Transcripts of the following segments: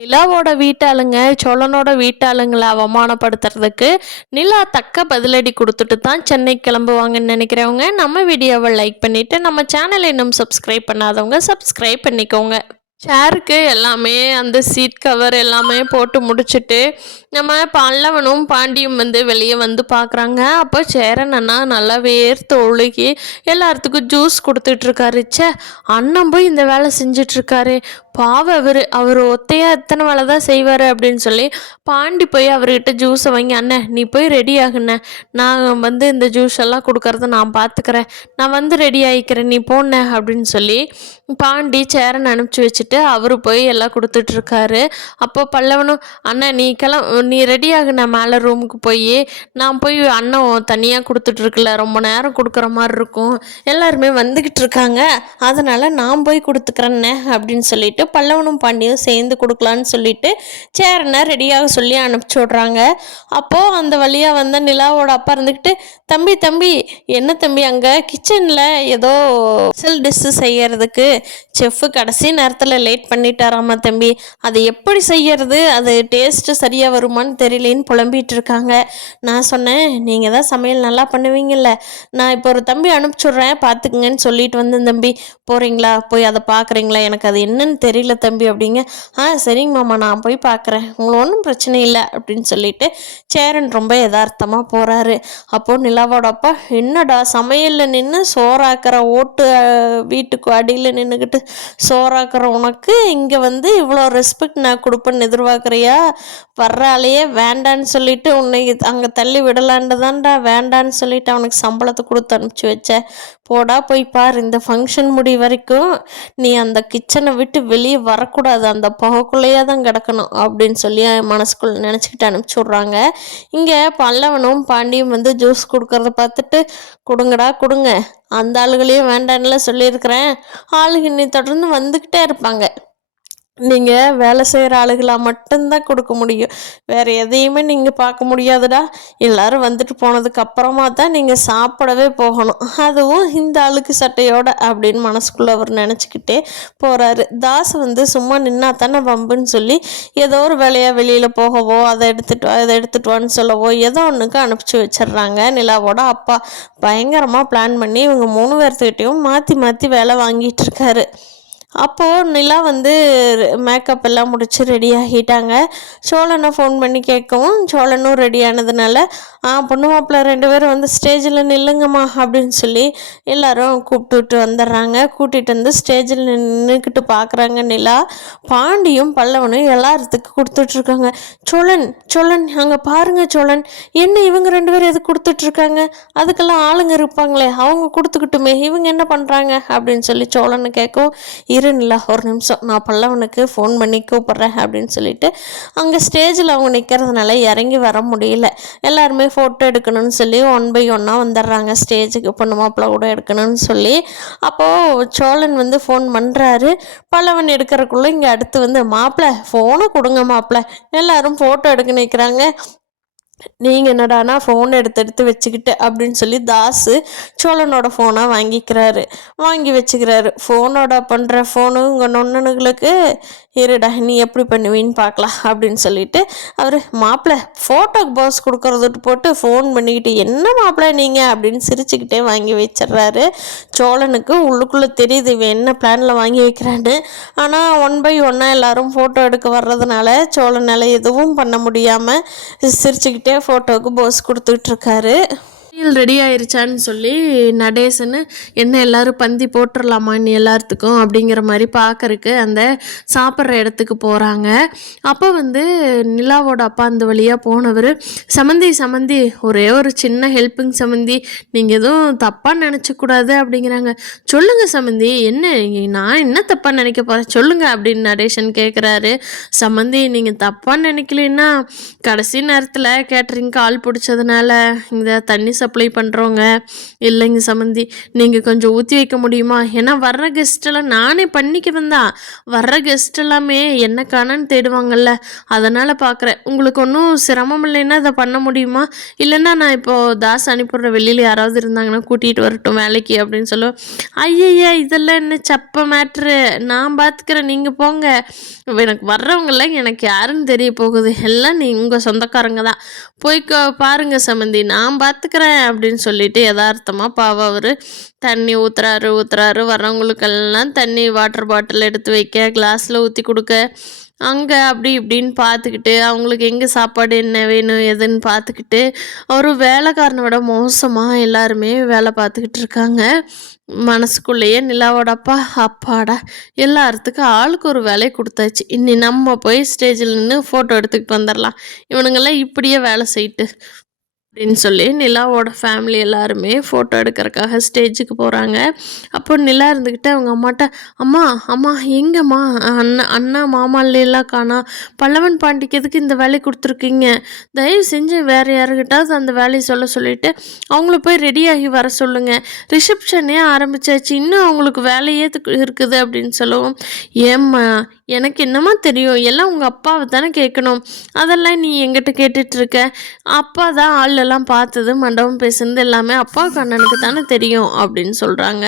நிலாவோட வீட்டாளுங்க சோழனோட வீட்டாளுங்களை அவமானப்படுத்துறதுக்கு நிலா தக்க பதிலடி கொடுத்துட்டு தான் சென்னை கிளம்புவாங்கன்னு நினைக்கிறவங்க நம்ம வீடியோவை லைக் பண்ணிவிட்டு நம்ம சேனலை இன்னும் சப்ஸ்கிரைப் பண்ணாதவங்க சப்ஸ்கிரைப் பண்ணிக்கோங்க. சேருக்கு எல்லாமே அந்த சீட் கவர் எல்லாமே போட்டு முடிச்சுட்டு நம்ம பல்லவனும் பாண்டியும் வெளியே வந்து பார்க்குறாங்க. அப்போ சேரன் அண்ணா நல்லா வேர்த்து ஒழுகி எல்லாத்துக்கும் ஜூஸ் கொடுத்துட்ருக்காரு. அண்ணன் போய் இந்த வேலை செஞ்சிட்ருக்காரு, பாவம் அவர் ஒத்தையாக எத்தனை வேலை தான் செய்வார் அப்படின்னு சொல்லி பாண்டி போய் அவர்கிட்ட ஜூஸை வாங்கி, அண்ணன் நீ போய் ரெடி ஆகுண்ணே, நான் இந்த ஜூஸ் எல்லாம் கொடுக்கறத நான் பார்த்துக்கிறேன், நான் ரெடி ஆகிக்கிறேன், நீ போன அப்படின்னு சொல்லி பாண்டி சேரன் அனுப்பிச்சி வச்சுட்டு அவரு போய் எல்லாம் கொடுத்துட்ருக்காரு. அப்போ பல்லவனும், அண்ணன் நீ ரெடி ஆகுண்ண, மேலே ரூமுக்கு போய் நான் போய் அண்ணன் தனியாக கொடுத்துட்ருக்குல, ரொம்ப நேரம் கொடுக்குற மாதிரி இருக்கும், எல்லாருமே வந்துக்கிட்டு இருக்காங்க, அதனால் நான் போய் கொடுத்துக்கிறேன்னே அப்படின்னு சொல்லிட்டு பல்லவனும் பாண்டியும் சேர்ந்து கொடுக்கலான்னு சொல்லிட்டு சேரனை ரெடியாக சொல்லி அனுப்பிச்சி விட்றாங்க. அப்போது அந்த வழியாக வந்த நிலாவோட அப்பா இருந்துக்கிட்டு, தம்பி என்ன தம்பி அங்கே கிச்சனில் ஏதோ ஸ்பெஷல் டிஷ்ஷு செய்யறதுக்கு செஃப்பு கடைசி நேரத்தில் லேட் பண்ணிட்டாராமா தம்பி, அது எப்படி செய்யறது, அது டேஸ்ட்டு சரியாக வருமானு தெரியலேன்னு புலம்பிகிட்டு இருக்காங்க. நான் சொன்னேன், நீங்கள் தான் சமையல் நல்லா பண்ணுவீங்கல்ல, நான் இப்போ ஒரு தம்பி அனுப்பிச்சுட்றேன் பார்த்துக்குங்கன்னு சொல்லிட்டு வந்தேன் தம்பி, போகிறீங்களா, போய் அதை பார்க்குறீங்களா, எனக்கு அது என்னன்னு தெரியல தம்பி அப்படிங்க. சரிங்க மாமா, நான் போய் பார்க்குறேன், உங்களுக்கு ஒன்றும் பிரச்சனை இல்லை அப்படின்னு சொல்லிட்டு சேரன் ரொம்ப யதார்த்தமாக போகிறாரு. அப்போது நிலாவோட அப்பா, என்னடா சமையலில் நின்று சோறாக்கிற ஓட்டு வீட்டுக்கு அடியில் நின்றுக்கிட்டு சோறாக்கிற உனக்கு இங்கே இவ்வளோ ரெஸ்பெக்ட் நான் கொடுப்பேன்னு எதிர்பார்க்குறியா, வர்ற ஆளையே வேண்டான்னு சொல்லிட்டு உன்னை அங்கே தள்ளி விடலான்னு தான்டா வேண்டான்னு சொல்லிட்டு அவனுக்கு சம்பளத்தை கொடுத்து அனுப்பிச்சி வச்ச, போடா போய் பார், இந்த ஃபங்க்ஷன் முடி வரைக்கும் நீ அந்த கிச்சனை விட்டு வெளியே வரக்கூடாது, அந்த புகைக்குள்ளேயே தான் கிடக்கணும் அப்படின்னு சொல்லி மனசுக்குள்ள நினச்சிக்கிட்டு அனுப்பிச்சி விட்றாங்க. இங்கே பல்லவனும் பாண்டியும் ஜூஸ் கொடுக்கறத பார்த்துட்டு, கொடுங்கடா கொடுங்க, அந்த ஆளுகளையும் வேண்டான்ல சொல்லியிருக்கிறேன், ஆளுங்க நீ தொடர்ந்து வந்துக்கிட்டே இருப்பாங்க, நீங்கள் வேலை செய்கிற ஆளுகளாக மட்டும்தான் கொடுக்க முடியும், வேறு எதையுமே நீங்கள் பார்க்க முடியாதுடா, எல்லோரும் வந்துட்டு போனதுக்கு அப்புறமா தான் நீங்கள் சாப்பிடவே போகணும், அதுவும் இந்த ஆளுக்கு சட்டையோட அப்படின்னு மனசுக்குள்ளே அவர் நினச்சிக்கிட்டே போகிறாரு. தாஸ் சும்மா நின்னா தானே வம்புன்னு சொல்லி ஏதோ ஒரு வேலையாக வெளியில் போகவோ அதை எடுத்துகிட்டு வான்னு சொல்லவோ ஏதோ ஒன்றுக்கு அனுப்பிச்சி வச்சிடுறாங்க. நிலாவோட அப்பா பயங்கரமாக பிளான் பண்ணி இவங்க 3 பேர்த்துக்கிட்டையும் மாற்றி மாற்றி வேலை வாங்கிட்டு இருக்காரு. அப்போது நிலா மேக்கப் எல்லாம் முடித்து ரெடி ஆகிட்டாங்க. சோழனை ஃபோன் பண்ணி கேட்கவும் சோழனும் ரெடி ஆனதுனால, பொண்ணு மாப்பிள்ளை 2 பேரும் ஸ்டேஜில் நில்லுங்கம்மா அப்படின்னு சொல்லி எல்லோரும் கூப்பிட்டுட்டு வந்துடுறாங்க. கூட்டிகிட்டு ஸ்டேஜில் நின்றுக்கிட்டு பார்க்குறாங்க. நிலா பாண்டியும் பல்லவனும் எல்லாத்துக்கும் கொடுத்துட்ருக்காங்க. சோழன் அங்கே பாருங்கள் சோழன், என்ன இவங்க 2 பேரும் எது கொடுத்துட்ருக்காங்க, அதுக்கெல்லாம் ஆளுங்க இருப்பாங்களே, அவங்க கொடுத்துக்கிட்டுமே, இவங்க என்ன பண்ணுறாங்க அப்படின்னு சொல்லி சோழனை கேட்கவும், இருநிலா ஒரு நிமிஷம், நான் பல்லவனுக்கு ஃபோன் பண்ணி கூப்பிட்றேன் அப்படின்னு சொல்லிட்டு அங்கே ஸ்டேஜில் அவங்க நிற்கிறதுனால இறங்கி வர முடியல. எல்லாருமே ஃபோட்டோ எடுக்கணும்னு சொல்லி 1 by 1 வந்துடுறாங்க ஸ்டேஜுக்கு, பொண்ணு மாப்பிள்ளை கூட எடுக்கணும்னு சொல்லி. அப்போது சோழன் ஃபோன் பண்ணுறாரு. பல்லவன் எடுக்கிறக்குள்ளே இங்கே அடுத்து மாப்பிள்ளை ஃபோனை கொடுங்க மாப்பிள்ளை, எல்லாரும் ஃபோட்டோ எடுக்க நிற்கிறாங்க, நீங்கள் என்னடானா ஃபோன் எடுத்து வச்சுக்கிட்டு அப்படின்னு சொல்லி தாஸு சோழனோட ஃபோனை வாங்கி வச்சுக்கிறாரு. ஃபோனோட பண்ணுற ஃபோனு உங்கள் நொண்ணனுங்களுக்கு இருடா நீ எப்படி பண்ணுவீன்னு பார்க்கலாம் அப்படின்னு சொல்லிட்டு அவர், மாப்பிள்ளை ஃபோட்டோக்கு பாஸ் கொடுக்கறதுட்டு போட்டு ஃபோன் பண்ணிக்கிட்டு, என்ன மாப்பிள்ளை நீங்கள் அப்படின்னு சிரிச்சுக்கிட்டே வாங்கி வச்சிட்றாரு. சோழனுக்கு உள்ளுக்குள்ளே தெரியுது இவன் என்ன பிளானில் வாங்கி வைக்கிறான்னு. ஆனால் 1 by 1 எல்லாரும் ஃபோட்டோ எடுக்க வர்றதுனால சோழனால் எதுவும் பண்ண முடியாமல் சிரிச்சுக்கிட்டே ஃபோட்டோவுக்கு போஸ் கொடுத்துட்ருக்காரு. ரெடி ஆயிடுச்சான்னு சொல்லி நடேசன்னு, என்ன எல்லோரும் பந்தி போட்டுடலாமா நீ எல்லாத்துக்கும் அப்படிங்கிற மாதிரி பார்க்கறக்கு அந்த சாப்பிட்ற இடத்துக்கு போகிறாங்க. அப்போ நிலாவோட அப்பா அந்த வழியாக போனவர், சமந்தி ஒரே ஒரு சின்ன ஹெல்ப்புங்க சமந்தி, நீங்கள் எதுவும் தப்பாக நினச்சக்கூடாது அப்படிங்கிறாங்க. சொல்லுங்கள் சமந்தி, என்ன நான் என்ன தப்பாக நினைக்க போகிறேன் சொல்லுங்கள் அப்படின்னு நடேசன் கேட்குறாரு. சமந்தி நீங்கள் தப்பாக நினைக்கலன்னா கடைசி நேரத்தில் கேட்ரிங்க்கு ஆள் பிடிச்சதுனால இந்த தண்ணி சப்ளை பண்ணுறோங்க. இல்லைங்க சம்மந்தி, நீங்கள் கொஞ்சம் ஊற்றி வைக்க முடியுமா? ஏன்னா வர்ற கெஸ்ட்டெல்லாம் நானே பண்ணிக்குவேன் தான். வர்ற கெஸ்ட் எல்லாமே என்ன காணன்னு தேடுவாங்கல்ல, அதனால் பார்க்குறேன். உங்களுக்கு ஒன்றும் சிரமம் இல்லைன்னா இதை பண்ண முடியுமா? இல்லைன்னா நான் இப்போது தாஸ் அனுப்பிடுற வெளியில் யாராவது இருந்தாங்கன்னா கூட்டிகிட்டு வரட்டும் வேலைக்கு அப்படின்னு சொல்லுவேன். ஐயய்யா, இதெல்லாம் என்ன சப்ப மேட்ரு, நான் பார்த்துக்கிறேன், நீங்கள் போங்க. எனக்கு வர்றவங்கெல்லாம் எனக்கு யாருன்னு தெரிய போகுது, எல்லாம் உங்கள் சொந்தக்காரங்க தான், போய் பாருங்க சம்மந்தி, நான் பார்த்துக்கிறேன் அப்படின்னு சொல்லிட்டு யதார்த்தமாக பாவம் அவர் தண்ணி ஊற்றுறாரு. வர்றவங்களுக்கெல்லாம் தண்ணி வாட்டர் பாட்டில் எடுத்து வைக்க, கிளாஸில் ஊற்றி கொடுக்க, அங்கே அப்படி இப்படின்னு பார்த்துக்கிட்டு அவங்களுக்கு எங்கே சாப்பாடு என்ன வேணும் எதுன்னு பார்த்துக்கிட்டு, ஒரு வேலைக்காரனை விட மோசமாக எல்லாருமே வேலை பார்த்துக்கிட்டு இருக்காங்க. மனசுக்குள்ளேயே நிலாவோட அப்பா, அப்பாடா எல்லாத்துக்கும் ஆளுக்கு ஒரு வேலையை கொடுத்தாச்சு, இனி நம்ம போய் ஸ்டேஜில் நின்று ஃபோட்டோ எடுத்துக்கிட்டு வந்துடலாம், இவனுங்கெல்லாம் இப்படியே வேலை செய்யிட்டு அப்படின்னு சொல்லி நிலாவோட ஃபேமிலி எல்லாருமே ஃபோட்டோ எடுக்கிறதுக்காக ஸ்டேஜுக்கு போகிறாங்க. அப்போ நிலா இருந்துக்கிட்டு அவங்க அம்மாட்ட, அம்மா அம்மா எங்கம்மா அண்ணா மாமாலாம் காணா, பல்லவன் பாண்டிக்கு எதுக்கு இந்த வேலையை கொடுத்துருக்கீங்க? தயவு செஞ்சு வேறு யாருக்கிட்டாவது அந்த வேலையை சொல்லிவிட்டு அவங்கள போய் ரெடியாகி வர சொல்லுங்கள், ரிசப்ஷனே ஆரம்பித்தாச்சு, இன்னும் அவங்களுக்கு வேலையே இருக்குது அப்படின்னு சொல்லவும், ஏம்மா எனக்கு என்னம்மா தெரியும், எல்லாம் உங்கள் அப்பாவை தானே கேட்கணும், அதெல்லாம் நீ எங்கிட்ட கேட்டுட்ருக்க, அப்பா தான் ஆளெல்லாம் பார்த்தது மண்டபம் பேசுனது எல்லாமே அப்பாவுக்கு அண்ணனுக்கு தானே தெரியும் அப்படின்னு சொல்கிறாங்க.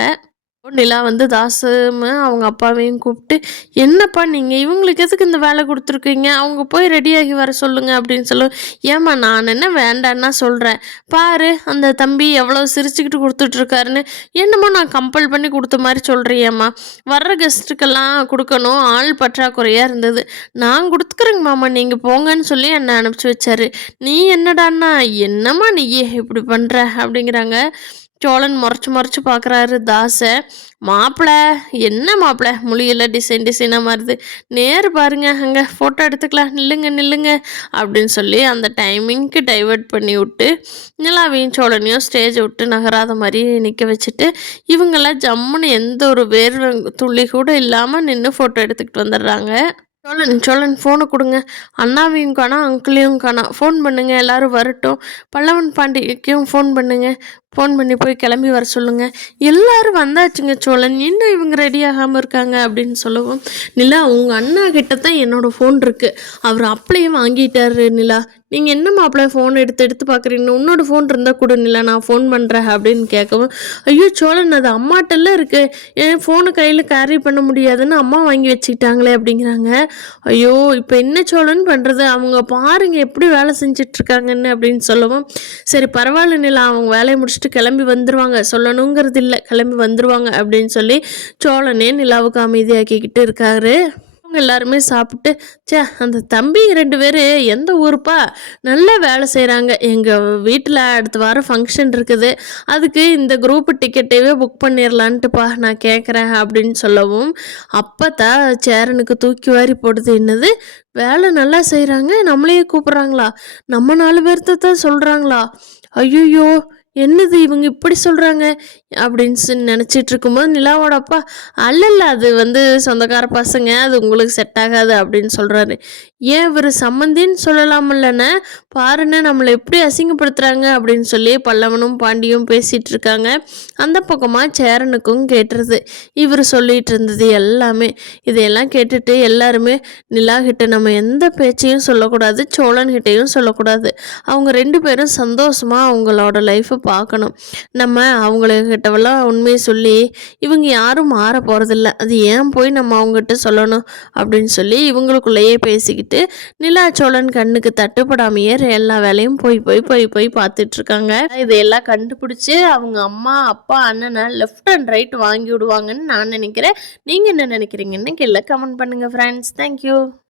நிலா வந்து தாசும் அவங்க அப்பாவையும் கூப்பிட்டு, என்னப்பா நீங்கள் இவங்களுக்கு எதுக்கு இந்த வேலை கொடுத்துருக்கீங்க, அவங்க போய் ரெடியாகி வர சொல்லுங்கள் அப்படின்னு சொல்லுவோம். ஏம்மா நான் என்ன வேண்டான்னா சொல்கிறேன், பாரு அந்த தம்பி எவ்வளோ சிரிச்சுக்கிட்டு கொடுத்துட்ருக்காருன்னு, என்னமோ நான் கம்பல் பண்ணி கொடுத்த மாதிரி சொல்கிறியம்மா, வர்ற கெஸ்ட்டுக்கெல்லாம் கொடுக்கணும், ஆள் பற்றாக்குறையாக இருந்தது, நான் கொடுத்துக்கிறேங்க மாமா, நீங்கள் போங்கன்னு சொல்லி என்னை அனுப்பிச்சி வச்சாரு, நீ என்னடான்னா என்னம்மா நீயே இப்படி பண்ணுற அப்படிங்கிறாங்க. சோழன் முறைச்சி பார்க்குறாரு தாஸை. மாப்பிள்ளை என்ன மாப்பிள்ளை, மொழியெல்லாம் டிசைனாக மாறுது, நேரு பாருங்க, அங்கே ஃபோட்டோ எடுத்துக்கலாம், நில்லுங்க அப்படின்னு சொல்லி அந்த டைமிங்க்கு டைவெர்ட் பண்ணி விட்டு நிலாவையும் சோழனையும் ஸ்டேஜை விட்டு நகராத மாதிரி நிற்க வச்சுட்டு இவங்கெல்லாம் ஜம்முன்னு எந்த ஒரு வேர்வை துளி கூட இல்லாமல் நின்று ஃபோட்டோ எடுத்துக்கிட்டு வந்துடுறாங்க. சோழன் ஃபோனை கொடுங்க, அண்ணாவையும் காணா அங்கிளையும் காணா, ஃபோன் பண்ணுங்கள் எல்லோரும் வரட்டும், பல்லவன் பாண்டிக்கும் ஃபோன் பண்ணுங்கள், ஃபோன் பண்ணி போய் கிளம்பி வர சொல்லுங்கள், எல்லோரும் வந்தாச்சுங்க சோழன், இன்னும் இவங்க ரெடி ஆகாமல் இருக்காங்க அப்படின்னு சொல்லவும், நிலா உங்கள் அண்ணா கிட்ட தான் என்னோடய ஃபோன் இருக்குது, அவர் அப்படியே வாங்கிட்டாரு நிலா, நீங்கள் என்ன மாப்பிள்ளை ஃபோன் எடுத்து பார்க்குறீங்க, உன்னோட ஃபோன் இருந்தால் கூட நிலா நான் ஃபோன் பண்ணுறேன் அப்படின்னு கேட்கவும், ஐயோ சோழன் அது அம்மாட்டெல்லாம் இருக்குது, என் ஃபோனை கையில் கேரி பண்ண முடியாதுன்னு அம்மா வாங்கி வச்சுக்கிட்டாங்களே அப்படிங்கிறாங்க. ஐயோ இப்போ என்ன சோழன் பண்ணுறது, அவங்க பாருங்க எப்படி வேலை செஞ்சிட்ருக்காங்கன்னு அப்படின்னு சொல்லவும், சரி பரவாயில்ல நிலா, அவங்க வேலையை முடிச்சுட்டு கிளம்பி வந்துடுவாங்க, சொல்லணுங்கிறது இல்லை, கிளம்பி வந்துடுவாங்க அப்படின்னு சொல்லி சோழனே நிலாவுக்கு அமைதியாக்கிக்கிட்டு இருக்காரு. எல்லாருமே சாப்பிட்டு, அந்த தம்பி 2 பேர் எந்த ஊருப்பா, நல்லா வேலை செய்கிறாங்க, எங்கள் வீட்டில் அடுத்த வாரம் ஃபங்க்ஷன் இருக்குது, அதுக்கு இந்த குரூப் டிக்கெட்டையே புக் பண்ணிடலான்ட்டுப்பா நான் கேட்குறேன் அப்படின்னு சொல்லவும், அப்போ தான் சேரனுக்கு தூக்கி வாரி போடுது, என்னது வேலை நல்லா செய்கிறாங்க, நம்மளையே கூப்பிட்றாங்களா, நம்ம 4 பேர்த்த தான் சொல்கிறாங்களா, ஐயோ என்னது இவங்க இப்படி சொல்கிறாங்க அப்படின்னு நினச்சிட்டு இருக்கும்போது நிலாவோட அப்பா, அல்ல அது வந்து சொந்தக்கார பசங்க, அது உங்களுக்கு செட் ஆகாது அப்படின்னு சொல்கிறாரு. ஏன் இவர் சம்மந்தின்னு சொல்லலாமில்லண்ணே, பாருண்ணே நம்மளை எப்படி அசிங்கப்படுத்துகிறாங்க அப்படின்னு சொல்லி பல்லவனும் பாண்டியும் பேசிகிட்டு இருக்காங்க. அந்த பக்கமாக சேரனுக்கும் கேட்டுருது இவர் சொல்லிகிட்டு இருந்தது எல்லாமே. இதையெல்லாம் கேட்டுட்டு எல்லாருமே, நிலா கிட்ட நம்ம எந்த பேச்சையும் சொல்லக்கூடாது, சோழன்கிட்டையும் சொல்லக்கூடாது, அவங்க 2 பேரும் சந்தோஷமாக அவங்களோட லைஃப்பை பார்க்கணும், நம்ம அவங்கக்கிட்டவெல்லாம் உண்மையை சொல்லி இவங்க யாரும் மாற போகிறதில்ல, அது ஏன் போய் நம்ம அவங்ககிட்ட சொல்லணும் அப்படின்னு சொல்லி இவங்களுக்குள்ளேயே பேசிக்கிட்டு நிலா சோழன் கண்ணுக்கு தட்டுப்படாமையே எல்லா வேலையும் போய் பார்த்துட்ருக்காங்க. இதையெல்லாம் கண்டுபிடிச்சி அவங்க அம்மா அப்பா அண்ணனை லெஃப்ட் அண்ட் ரைட் வாங்கி விடுவாங்கன்னு நான் நினைக்கிறேன். நீங்கள் என்ன நினைக்கிறீங்கன்னு கீழே கமெண்ட் பண்ணுங்கள் ஃப்ரெண்ட்ஸ். தேங்க்யூ.